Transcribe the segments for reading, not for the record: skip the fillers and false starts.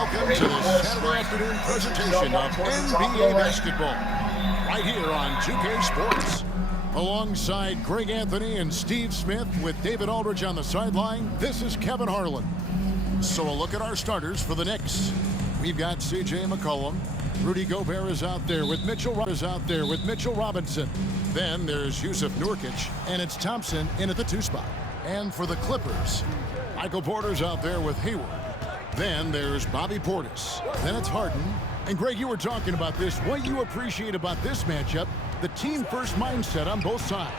welcome to this Saturday afternoon presentation of NBA basketball, right here on 2K Sports. Alongside Greg Anthony and Steve Smith with David Aldridge on the sideline, this is Kevin Harlan. So a look at our starters for the Knicks. We've got C.J. McCollum. Rudy Gobert is out there with Mitchell Robinson. Then there's Yusuf Nurkic, and it's Thompson in at the 2 spot. And for the Clippers, Michael Porter's out there with Hayward. Then there's Bobby Portis. Then it's Harden. And Greg, you were talking about this. What you appreciate about this matchup, the team-first mindset on both sides.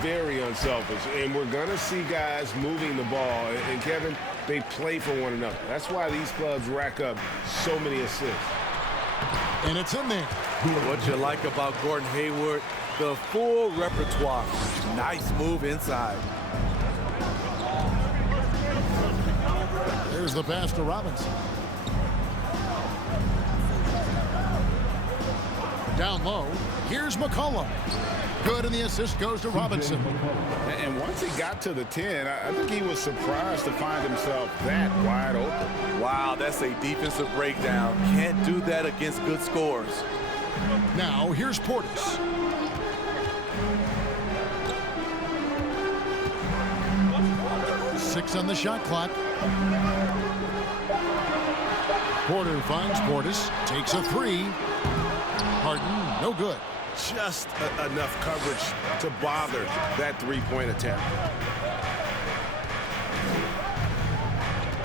Very unselfish. And we're going to see guys moving the ball. And Kevin, they play for one another. That's why these clubs rack up so many assists. And it's in there. What you like about Gordon Hayward, the full repertoire. Nice move inside. There's the pass to Robinson. Down low, here's McCollum. Good, and the assist goes to Robinson. And once he got to the 10, I think he was surprised to find himself that wide open. Wow, that's a defensive breakdown. Can't do that against good scores. Now, here's Portis. Six on the shot clock. Porter finds Portis, takes a 3. Harden, no good. Just enough coverage to bother that three-point attempt.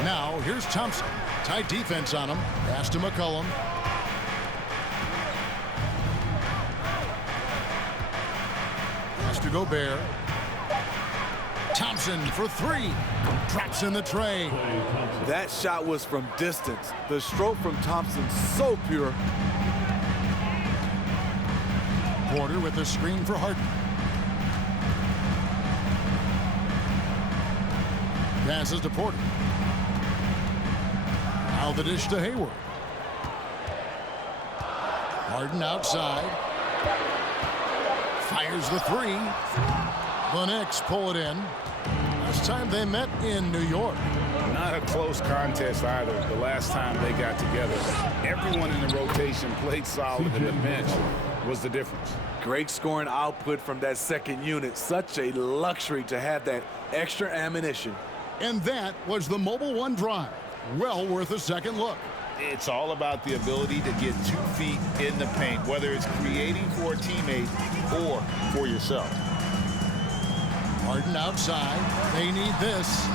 Now, here's Thompson. Tight defense on him. Pass to McCollum. Pass to Gobert. Thompson for 3. Drops in the tray. That shot was from distance. The stroke from Thompson so pure. Porter with the screen for Harden. Passes to Porter. Now the dish to Hayward. Harden outside. Fires the 3. The Knicks pull it in. Last time they met in New York. Not a close contest either. The last time they got together, everyone in the rotation played solid, and the bench was the difference. Great scoring output from that second unit. Such a luxury to have that extra ammunition. And that was the Mobile One drive. Well worth a second look. It's all about the ability to get 2 feet in the paint, whether it's creating for a teammate or for yourself. Harden outside. They need this.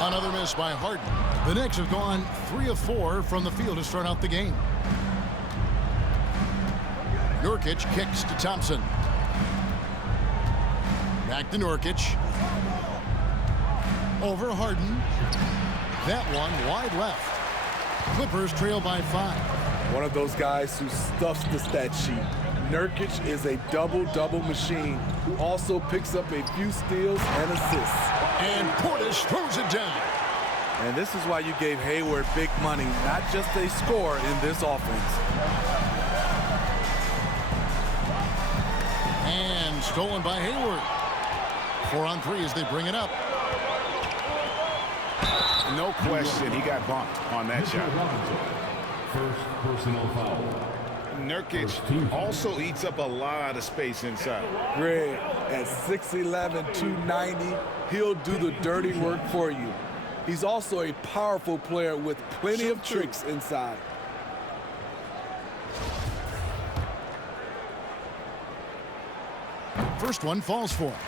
Another miss by Harden. The Knicks have gone 3 of 4 from the field to start out the game. Nurkic kicks to Thompson. Back to Nurkic. Over Harden. That one wide left. Clippers trail by 5. One of those guys who stuffs the stat sheet. Nurkic is a double-double machine who also picks up a few steals and assists. And Portis throws it down. And this is why you gave Hayward big money, not just a score in this offense. And stolen by Hayward. 4 on 3 as they bring it up. No question, he got bumped on that shot. First personal foul. Nurkic also eats up a lot of space inside. Greg, at 6'11", 290, he'll do the dirty work for you. He's also a powerful player with plenty of tricks inside. First one falls for him.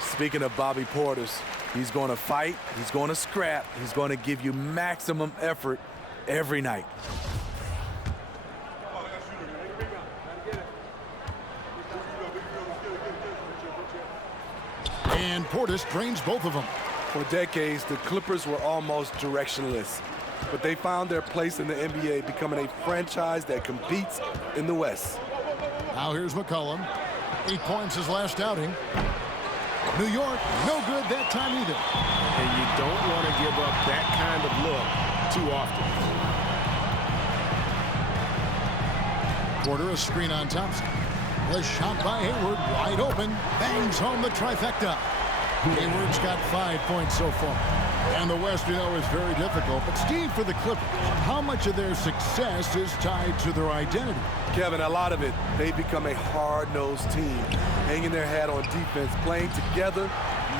Speaking of Bobby Portis, he's going to fight, he's going to scrap, he's going to give you maximum effort every night. And Portis drains both of them. For decades, the Clippers were almost directionless, but they found their place in the NBA, becoming a franchise that competes in the West. Now here's McCollum. 8 points his last outing. New York, no good that time either. And you don't want to give up that kind of look too often. Porter a screen on Thompson. The shot by Hayward, wide open, bangs home the trifecta. Hayward's got 5 points so far. And the West, you know, is very difficult. But, Steve, for the Clippers, how much of their success is tied to their identity? Kevin, a lot of it. They've become a hard-nosed team, hanging their hat on defense, playing together,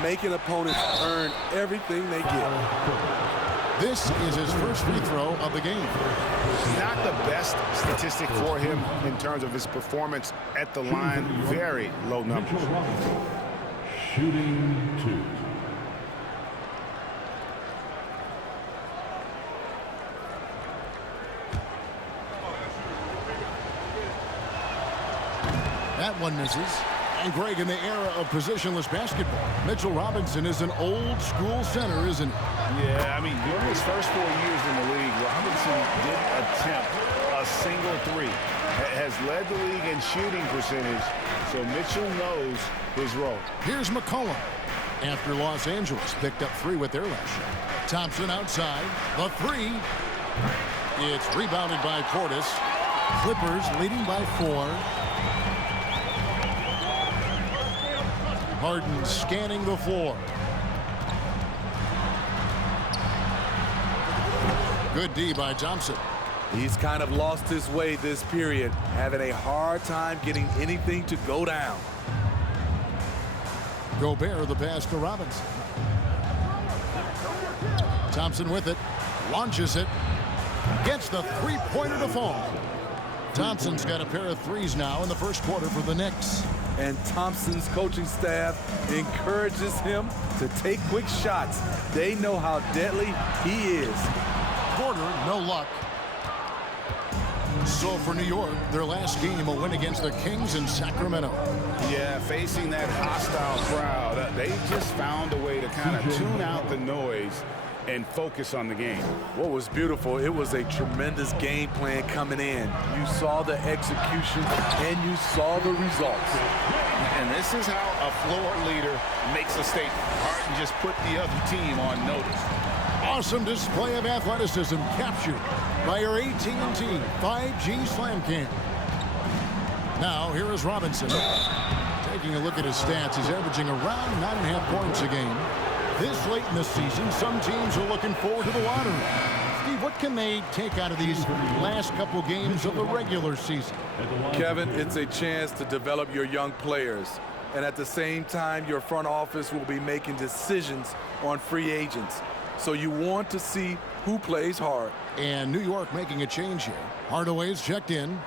making opponents earn everything they get. This is his first free throw of the game. Not the best statistic for him in terms of his performance at the line. Very low numbers. Shooting 2. That one misses. And Greg, in the era of positionless basketball, Mitchell Robinson is an old-school center, isn't he? Yeah, I mean, during his first 4 years in the league, Robinson didn't attempt a single three. Has led the league in shooting percentage, so Mitchell knows his role. Here's McCollum. After Los Angeles picked up 3 with their last shot. Thompson outside. The 3. It's rebounded by Portis. Clippers leading by 4. Harden scanning the floor. Good D by Thompson. He's kind of lost his way this period, having a hard time getting anything to go down. Gobert the pass to Robinson. Thompson with it. Launches it. Gets the three-pointer to fall. Thompson's got a pair of threes now in the first quarter for the Knicks. And Thompson's coaching staff encourages him to take quick shots. They know how deadly he is. Porter, no luck. So for New York, their last game, a win against the Kings in Sacramento. Yeah, facing that hostile crowd, they just found a way to kind of tune out the noise and focus on the game. What was beautiful, it was a tremendous game plan coming in. You saw the execution and you saw the results. And this is how a floor leader makes a statement. Harden just put the other team on notice. Awesome display of athleticism captured by your AT&T 5G Slam Cam. Now, here is Robinson. Taking a look at his stats, he's averaging around 9.5 points a game. This late in the season, some teams are looking forward to the lottery. Steve, what can they take out of these last couple games of the regular season? Kevin, it's a chance to develop your young players. And at the same time, your front office will be making decisions on free agents. So you want to see who plays hard. And New York making a change here. Hardaway's checked in.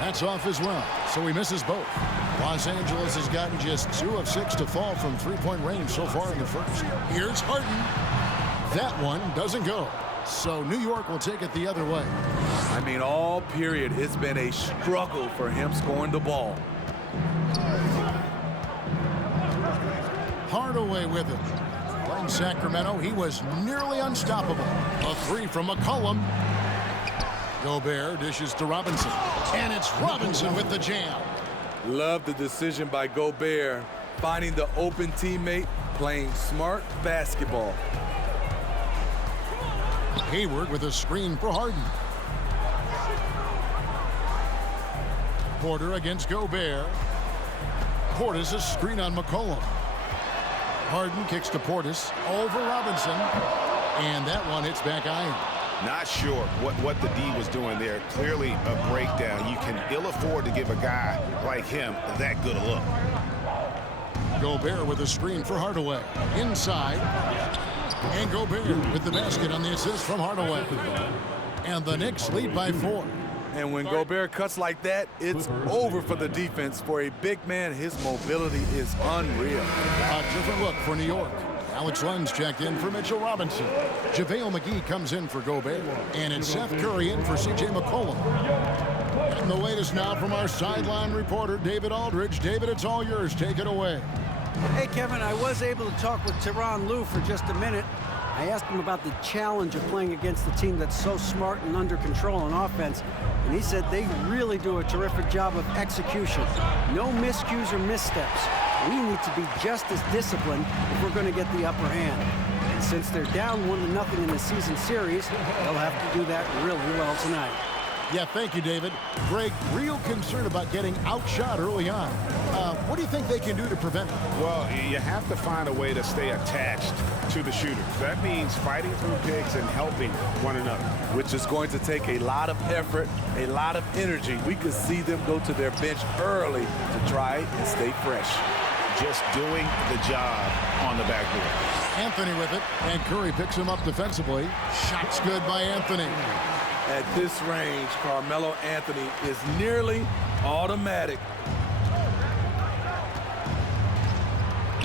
That's off as well, so he misses both. Los Angeles has gotten just 2 of 6 to fall from three-point range so far in the first. Here's Harden. That one doesn't go. So New York will take it the other way. I mean, all period, it's been a struggle for him scoring the ball. Hardaway with it. Playing Sacramento, he was nearly unstoppable. A 3 from McCollum. Gobert dishes to Robinson. And it's Robinson with the jam. Love the decision by Gobert, finding the open teammate, playing smart basketball. Hayward with a screen for Harden. Porter against Gobert. Portis a screen on McCollum. Harden kicks to Portis over Robinson. And that one hits back iron. Not sure what the D was doing there. Clearly a breakdown. You can ill afford to give a guy like him that good a look. Gobert with a screen for Hardaway. Inside. And Gobert with the basket on the assist from Hardaway. And the Knicks lead by 4. And when Gobert cuts like that, it's over for the defense. For a big man, his mobility is unreal. A different look for New York. Alex Len's checked in for Mitchell Robinson. JaVale McGee comes in for Gobert. And it's Seth Curry in for C.J. McCollum. And the latest now from our sideline reporter, David Aldridge. David, it's all yours. Take it away. Hey, Kevin, I was able to talk with Tyronn Lue for just a minute. I asked him about the challenge of playing against a team that's so smart and under control on offense. And he said they really do a terrific job of execution. No miscues or missteps. We need to be just as disciplined if we're going to get the upper hand. And since they're down 1-0 in the season series, they'll have to do that really well tonight. Yeah, thank you, David. Greg, real concern about getting outshot early on. What do you think they can do to prevent it? Well, you have to find a way to stay attached to the shooters. That means fighting through picks and helping one another. Which is going to take a lot of effort, a lot of energy. We could see them go to their bench early to try and stay fresh. Just doing the job on the backboard. Anthony with it, and Curry picks him up defensively. Shot's good by Anthony. At this range, Carmelo Anthony is nearly automatic.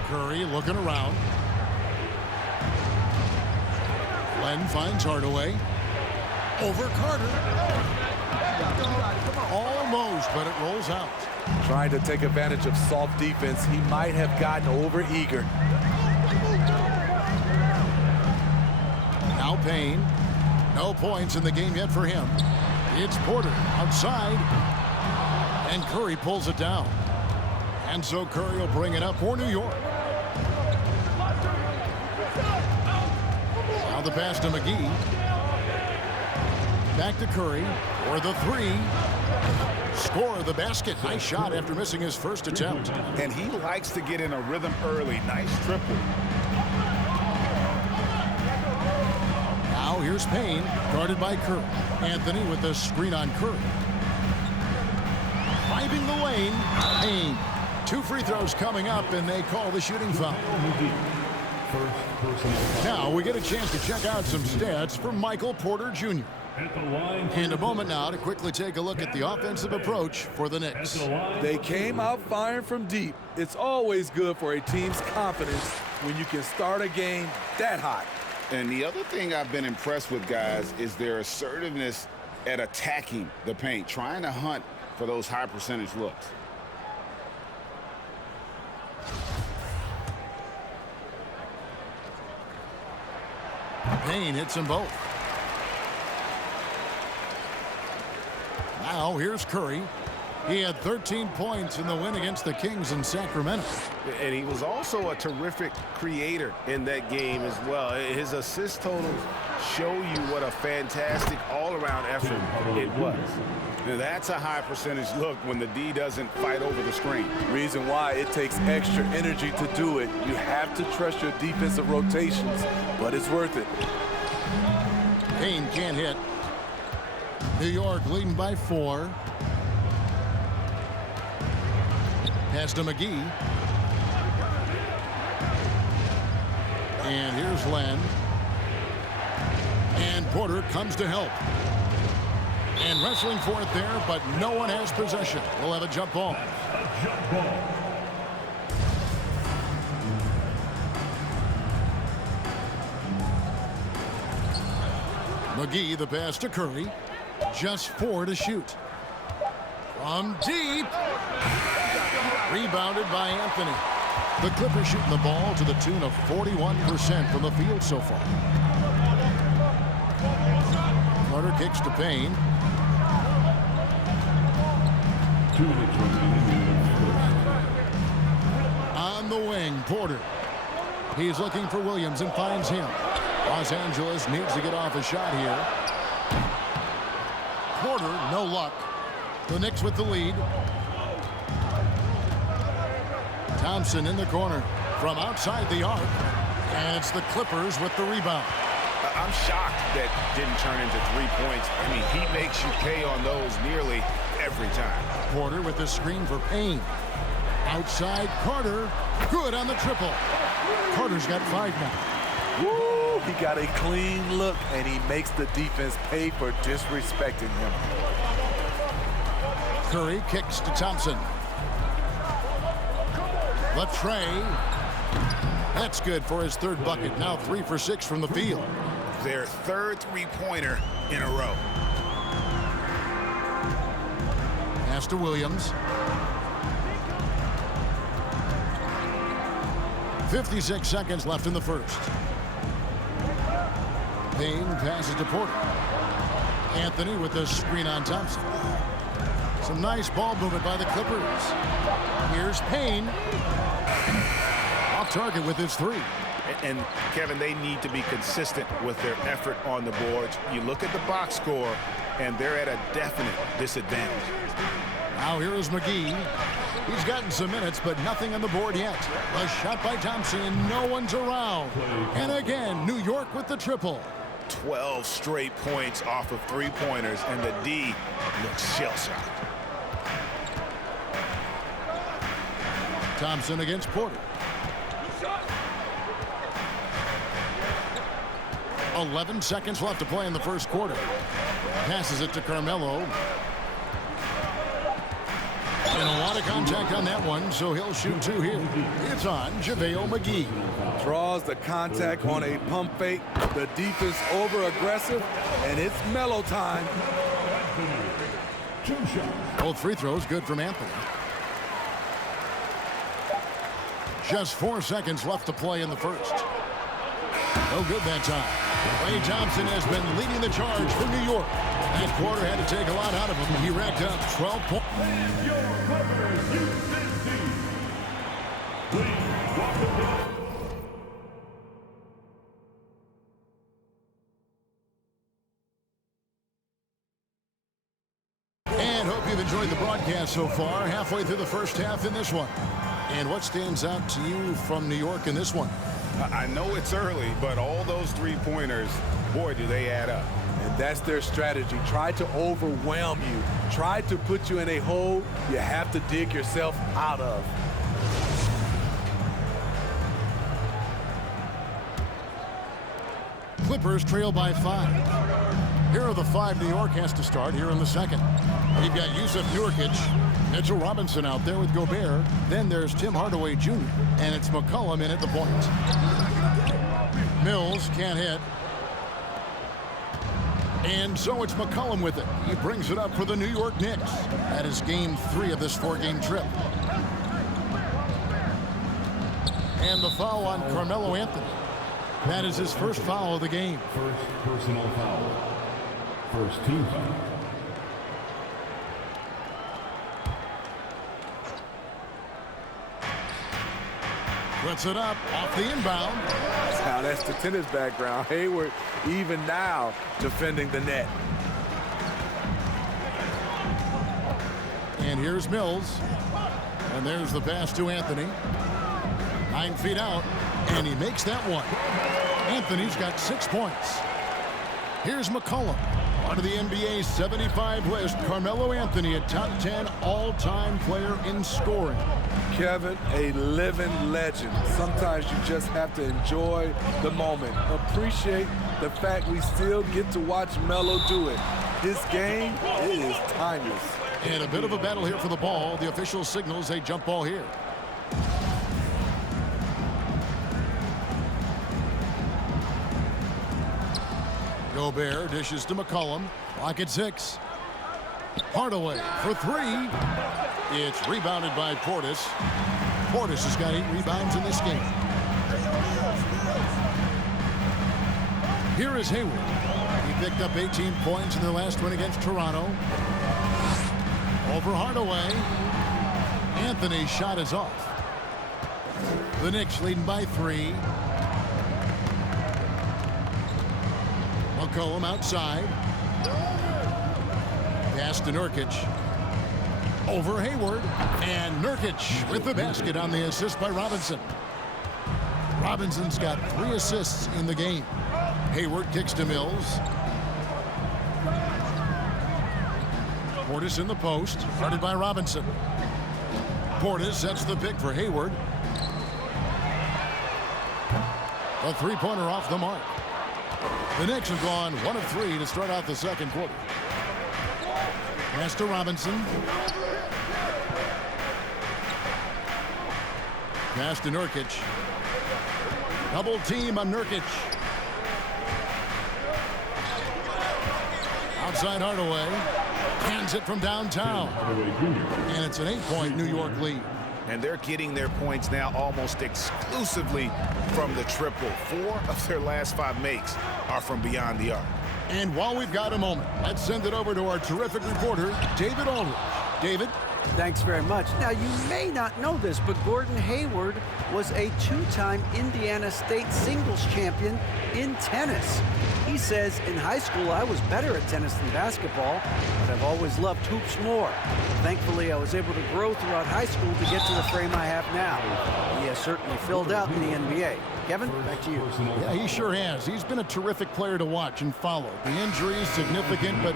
Curry looking around. Len finds Hardaway. Over Carter. Almost, but it rolls out. Trying to take advantage of soft defense, he might have gotten over-eager. Now Payne. No points in the game yet for him. It's Porter outside. And Curry pulls it down. And so Curry will bring it up for New York. Now the pass to McGee. Back to Curry for the three. Score the basket. Nice shot after missing his first attempt. And he likes to get in a rhythm early. Nice triple. Now here's Payne, guarded by Curry. Anthony with the screen on Curry. Driving the lane, Payne. 2 free throws coming up, and they call the shooting foul. Now we get a chance to check out some stats from Michael Porter Jr. In a moment now to quickly take a look at the offensive approach for the Knicks. They came out firing from deep. It's always good for a team's confidence when you can start a game that hot. And the other thing I've been impressed with, guys, is their assertiveness at attacking the paint, trying to hunt for those high percentage looks. Payne hits them both. Now here's Curry. He had 13 points in the win against the Kings in Sacramento. And he was also a terrific creator in that game as well. His assist totals show you what a fantastic all-around effort it was. Now that's a high percentage look when the D doesn't fight over the screen. Reason why it takes extra energy to do it. You have to trust your defensive rotations, but it's worth it. Payne can't hit. New York leading by 4. Pass to McGee. And here's Len. And Porter comes to help. And wrestling for it there, but no one has possession. We'll have a jump ball. McGee, the pass to Curry. Just 4 to shoot. From deep. Rebounded by Anthony. The Clippers shooting the ball to the tune of 41% from the field so far. Carter kicks to Payne. 2 minutes remaining. On the wing, Porter. He's looking for Williams and finds him. Los Angeles needs to get off a shot here. Porter, no luck. The Knicks with the lead. Thompson in the corner from outside the arc. And it's the Clippers with the rebound. I'm shocked that didn't turn into 3 points. I mean, he makes you pay on those nearly every time. Porter with the screen for Payne. Outside Carter. Good on the triple. Carter's got 5 now. Woo! He got a clean look, and he makes the defense pay for disrespecting him. Curry kicks to Thompson. The tray. That's good for his 3rd bucket. Now 3 for 6 from the field. Their 3rd three-pointer in a row. Pass to Williams. 56 seconds left in the first. Payne passes to Porter. Anthony with the screen on Thompson. Some nice ball movement by the Clippers. Here's Payne. Off target with his 3. And Kevin, they need to be consistent with their effort on the boards. You look at the box score, and they're at a definite disadvantage. Now here is McGee. He's gotten some minutes, but nothing on the board yet. A shot by Thompson, and no one's around. And again, New York with the triple. 12 straight points off of three-pointers, and the D looks shell-shocked. Thompson against Porter. 11 seconds left to play in the first quarter. Passes it to Carmelo. And a lot of contact on that one, so he'll shoot two here. It's on JaVale McGee. Draws the contact on a pump fake. The defense over-aggressive, and it's Melo time. Both free throws good from Anthony. Just 4 seconds left to play in the first. No good that time. Klay Thompson has been leading the charge for New York. That quarter had to take a lot out of him. He racked up 12 points. And hope you've enjoyed the broadcast so far. Halfway through the first half in this one. And what stands out to you from New York in this one? I know it's early, but all those three-pointers, boy, do they add up. And that's their strategy. Try to overwhelm you. Try to put you in a hole you have to dig yourself out of. Clippers trail by 5. Here are the 5 New York has to start here in the second. You've got Yusuf Nurkic, Mitchell Robinson out there with Gobert. Then there's Tim Hardaway Jr. And it's McCollum in at the point. Mills can't hit. And so it's McCollum with it. He brings it up for the New York Knicks. That is game 3 of this 4-game trip. And the foul on Carmelo Anthony. That is his first foul of the game. First personal foul. First team foul. Puts it up off the inbound. Now that's the tennis background. Hayward even now defending the net. And here's Mills. And there's the pass to Anthony. 9 feet out. And he makes that one. Anthony's got 6 points. Here's McCollum. Part of the NBA 75 list, Carmelo Anthony, a top 10 all-time player in scoring. Kevin, a living legend. Sometimes you just have to enjoy the moment. Appreciate the fact we still get to watch Melo do it. His game is timeless. And a bit of a battle here for the ball. The official signals a jump ball here. Gobert dishes to McCollum. Clock at 6. Hardaway for 3. It's rebounded by Portis. Portis has got 8 rebounds in this game. Here is Hayward. He picked up 18 points in their last win against Toronto. Over Hardaway. Anthony's shot is off. The Knicks leading by 3. McCollum outside. Pass to Nurkic. Over Hayward. And Nurkic with the basket on the assist by Robinson. Robinson's got 3 assists in the game. Hayward kicks to Mills. Portis in the post. Guarded by Robinson. Portis sets the pick for Hayward. A three-pointer off the mark. The Knicks have gone 1 of 3 to start out the second quarter. Pass to Robinson. Pass to Nurkic. Double team on Nurkic. Outside Hardaway. Hands it from downtown. And it's an 8-point New York lead. And they're getting their points now almost exclusively from the triple. 4 of their last 5 makes are from beyond the arc. And while we've got a moment, let's send it over to our terrific reporter, David Aldridge. David? Thanks very much. Now, you may not know this, but Gordon Hayward was a two-time Indiana State singles champion in tennis. He says, in high school, I was better at tennis than basketball, but I've always loved hoops more. Thankfully, I was able to grow throughout high school to get to the frame I have now. He has certainly filled out in the NBA. Kevin, back to you. Yeah, he sure has. He's been a terrific player to watch and follow. The injury is significant, but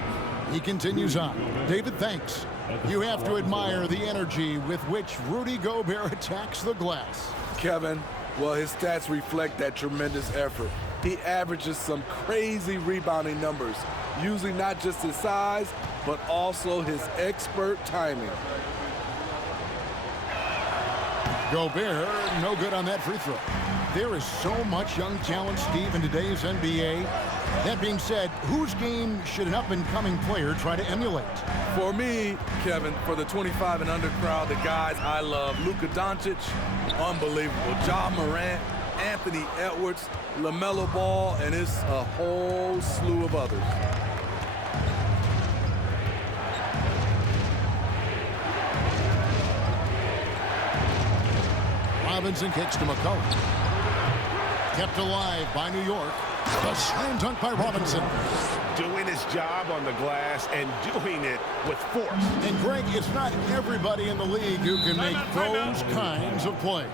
he continues on. David, thanks. You have to admire the energy with which Rudy Gobert attacks the glass. Kevin, well, his stats reflect that tremendous effort. He averages some crazy rebounding numbers, using not just his size, but also his expert timing. Gobert, no good on that free throw. There is so much young talent, Steve, in today's NBA. That being said, whose game should an up-and-coming player try to emulate? For me, Kevin, for the 25 and under crowd, the guys I love, Luka Doncic, unbelievable. Ja Morant, Anthony Edwards, LaMelo Ball, and it's a whole slew of others. Robinson kicks to McCollum. Kept alive by New York. The slam dunk by Robinson. Doing his job on the glass and doing it with force. And Greg, it's not everybody in the league who can make those kinds of plays.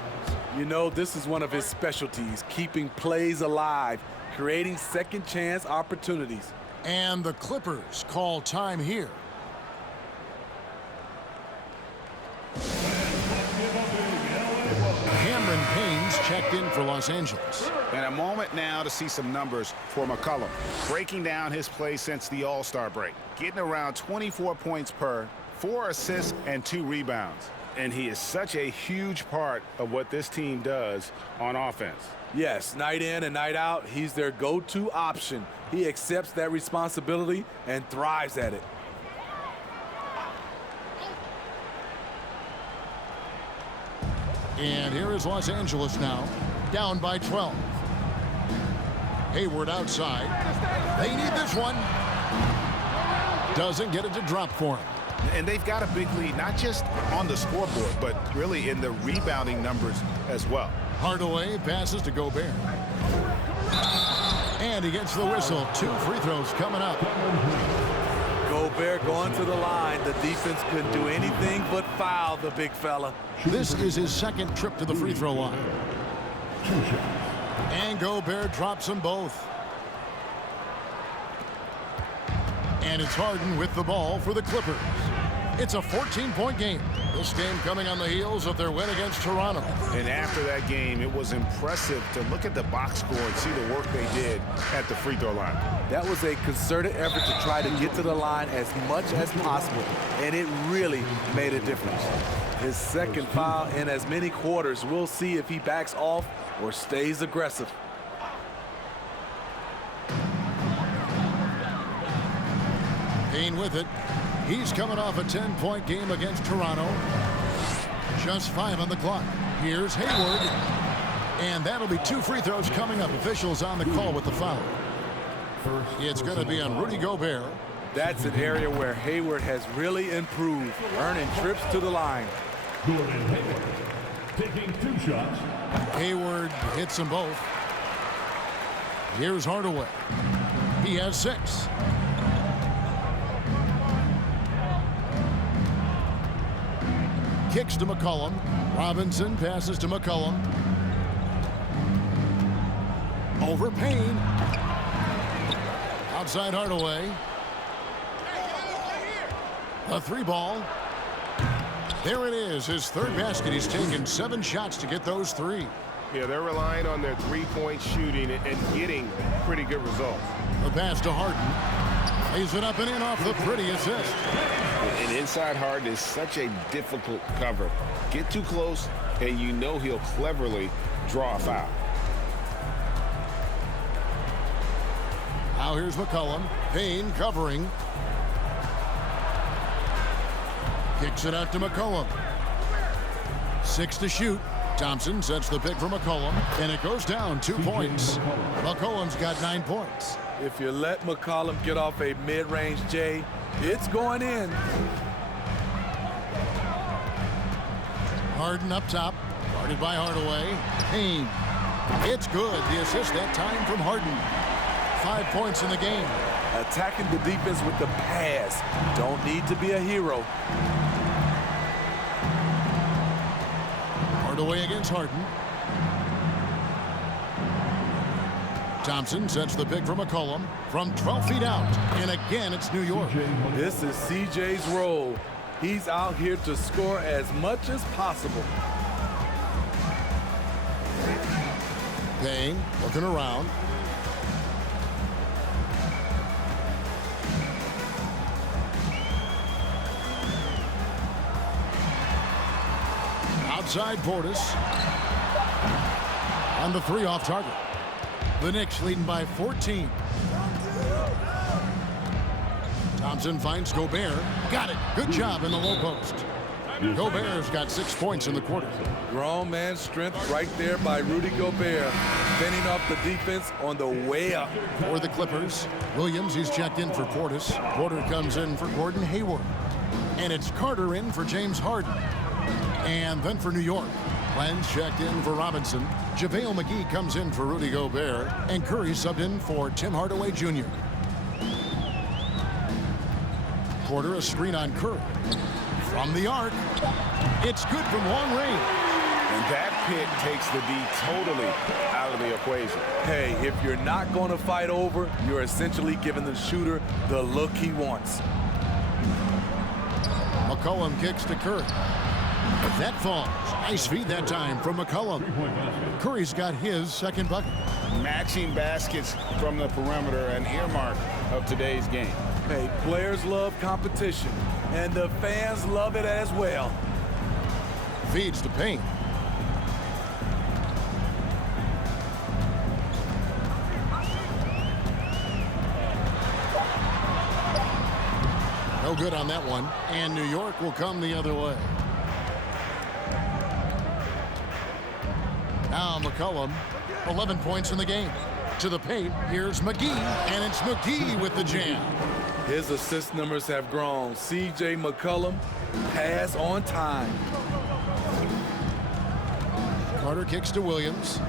You know, this is one of his specialties, keeping plays alive, creating second chance opportunities. And the Clippers call time here. Cameron Payne's checked in for Los Angeles. And a moment now to see some numbers for McCollum. Breaking down his play since the All-Star break. Getting around 24 points per, 4 assists, and 2 rebounds. And he is such a huge part of what this team does on offense. Yes, night in and night out, he's their go-to option. He accepts that responsibility and thrives at it. And here is Los Angeles now, down by 12. Hayward outside. They need this one. Doesn't get it to drop for him. And they've got a big lead, not just on the scoreboard, but really in the rebounding numbers as well. Hardaway passes to Gobert. And he gets the whistle. 2 free throws coming up. Gobert going to the line. The defense couldn't do anything but foul the big fella. This is his second trip to the free throw line. And Gobert drops them both. And it's Harden with the ball for the Clippers. It's a 14-point game. This game coming on the heels of their win against Toronto. And after that game, it was impressive to look at the box score and see the work they did at the free throw line. That was a concerted effort to try to get to the line as much as possible, and it really made a difference. His second foul in as many quarters. We'll see if he backs off or stays aggressive. Payne with it. He's coming off a 10-point game against Toronto. Just 5 on the clock. Here's Hayward. And that'll be 2 free throws coming up. Officials on the call with the foul. It's going to be on Rudy Gobert. That's an area where Hayward has really improved, earning trips to the line. Gordon Hayward taking 2 shots. Hayward hits them both. Here's Hardaway. He has 6. Kicks to McCollum. Robinson passes to McCollum. Over Payne. Outside Hardaway. A 3-ball. There it is, his 3rd basket. He's taken 7 shots to get those 3. Yeah, they're relying on their 3-point shooting and getting pretty good results. The pass to Harden. Lays it up and in off the pretty assist. And inside Harden is such a difficult cover. Get too close, and you know he'll cleverly draw a foul. Now here's McCollum. Payne covering. Kicks it out to McCollum. 6 to shoot. Thompson sets the pick for McCollum, and it goes down 2 points. McCollum's got 9 points. If you let McCollum get off a mid-range J, it's going in. Harden up top. Guarded by Hardaway. Payne. It's good. The assist that time from Harden. 5 points in the game. Attacking the defense with the pass. Don't need to be a hero. Hardaway against Harden. Thompson sets the pick from McCollum from 12 feet out. And again, it's New York. This is CJ's role. He's out here to score as much as possible. Payne looking around. Outside Portis. And the 3 off target. The Knicks leading by 14. Thompson finds Gobert. Got it. Good job in the low post. Gobert's got 6 points in the quarter. Grown man strength right there by Rudy Gobert. Fending off the defense on the way up. For the Clippers, Williams, he's checked in for Portis. Porter comes in for Gordon Hayward. And it's Carter in for James Harden. And then for New York, Len's checked in for Robinson. JaVale McGee comes in for Rudy Gobert. And Curry subbed in for Tim Hardaway Jr. Porter a screen on Curry. From the arc, it's good from long range. And that pick takes the D totally out of the equation. Hey, if you're not going to fight over, you're essentially giving the shooter the look he wants. McCollum kicks to Curry. That falls. Nice feed that time from McCollum. Curry's got his second bucket. Matching baskets from the perimeter, an earmark of today's game. Hey, players love competition, and the fans love it as well. Feeds to Payne. No good on that one, and New York will come the other way. Now McCollum, 11 points in the game. To the paint, here's McGee, and it's McGee with the jam. His assist numbers have grown. C.J. McCollum, pass on time. Carter kicks to Williams.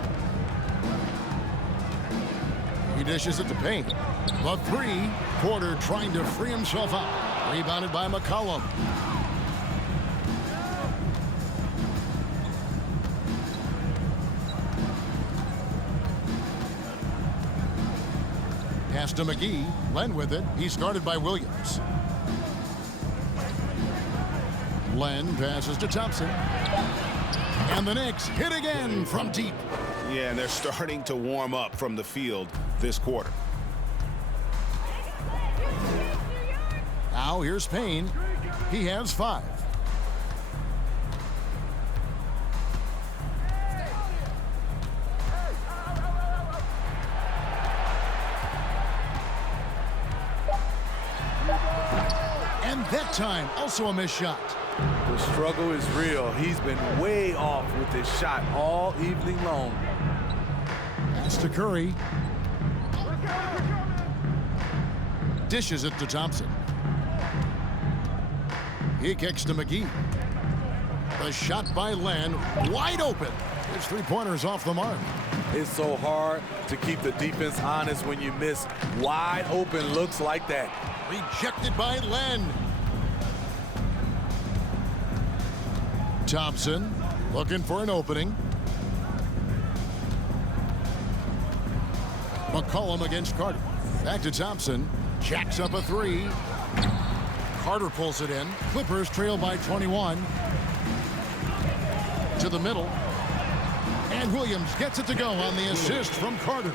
He dishes it to Payne. The 3, Porter trying to free himself up. Rebounded by McCollum. Pass to McGee. Len with it. He's guarded by Williams. Len passes to Thompson. And the Knicks hit again from deep. Yeah, and they're starting to warm up from the field this quarter. Now here's Payne. He has 5. And that time, also a missed shot. The struggle is real. He's been way off with his shot all evening long. Pass to Curry. Dishes it to Thompson. He kicks to McGee. The shot by Len, wide open. His 3-pointer's off the mark. It's so hard to keep the defense honest when you miss wide open looks like that. Rejected by Len. Thompson looking for an opening. McCollum against Carter. Back to Thompson. Jacks up a 3. Carter pulls it in. Clippers trail by 21. To the middle. And Williams gets it to go on the assist from Carter.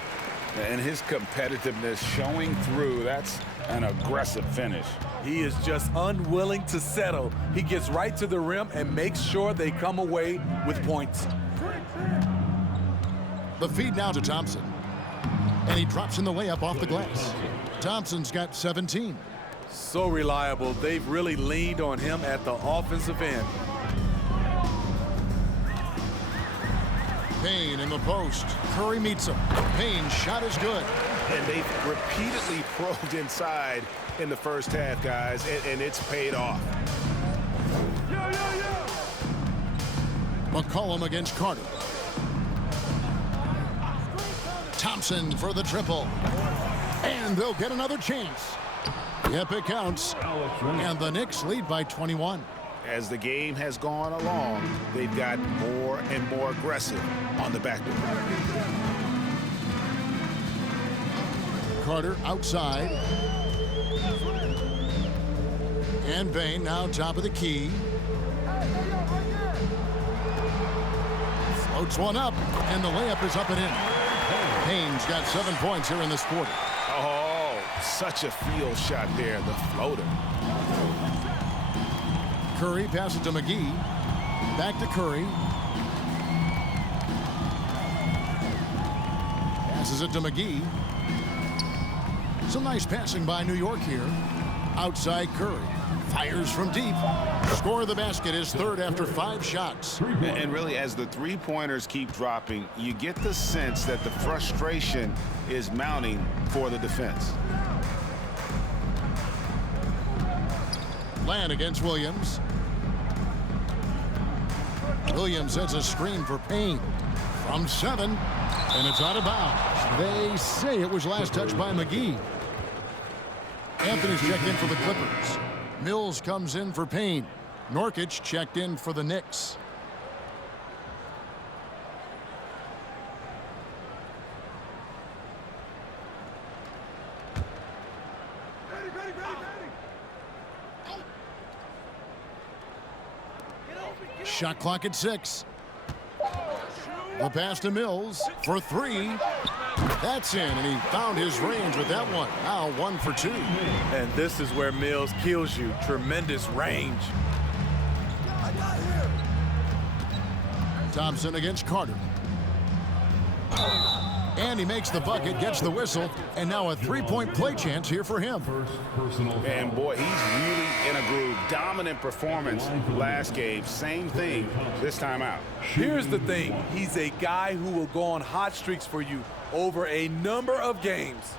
And his competitiveness showing through. That's an aggressive finish. He is just unwilling to settle. He gets right to the rim and makes sure they come away with points. The feed now to Thompson. And he drops in the layup off the glass. Thompson's got 17. So reliable. They've really leaned on him at the offensive end. Payne in the post. Curry meets him. Payne's shot is good. And they've repeatedly probed inside in the first half, guys, and it's paid off. McCollum against Carter. Thompson for the triple. And they'll get another chance. Yep, it counts. And the Knicks lead by 21. As the game has gone along, they've gotten more and more aggressive on the backboard. Carter outside. And Bain now top of the key. Floats one up, and the layup is up and in. Payne's got 7 points here in this quarter. Oh, such a field shot there, the floater. Curry passes to McGee. Back to Curry. Passes it to McGee. Some nice passing by New York here. Outside Curry. Fires from deep. Score of the basket is third after 5 shots. And really, as the three-pointers keep dropping, you get the sense that the frustration is mounting for the defense. Land against Williams. Williams sets a screen for Payne. From 7, and it's out of bounds. They say it was last touched by McGee. Anthony's checked in for the Clippers. Mills comes in for Payne. Nurkic checked in for the Knicks. Shot clock at 6. The pass to Mills for 3. That's in, and he found his range with that one. Now 1 for 2. And this is where Mills kills you. Tremendous range. Thompson against Carter. And he makes the bucket, gets the whistle, and now a three-point play chance here for him. And boy, he's really in a groove. Dominant performance last game. Same thing this time out. Here's the thing. He's a guy who will go on hot streaks for you over a number of games.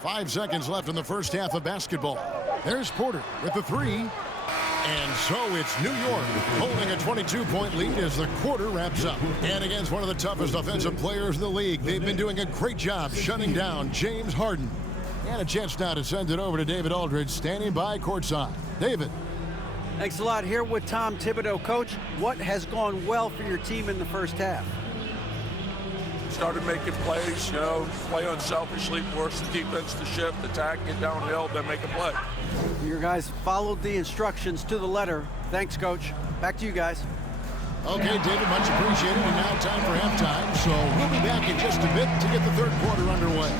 Five seconds left in the first half of basketball. There's Porter with the 3. And so it's New York holding a 22-point lead as the quarter wraps up. And against one of the toughest offensive players in the league, they've been doing a great job shutting down James Harden. And a chance now to send it over to David Aldridge, standing by courtside. David. Thanks a lot. Here with Tom Thibodeau. Coach, what has gone well for your team in the first half? Started making plays, you know, play unselfishly, force the defense to shift, attack, get downhill, then make a play. Your guys followed the instructions to the letter. Thanks, Coach. Back to you guys. Okay, David, much appreciated. And now time for halftime. So we'll be back in just a bit to get the third quarter underway.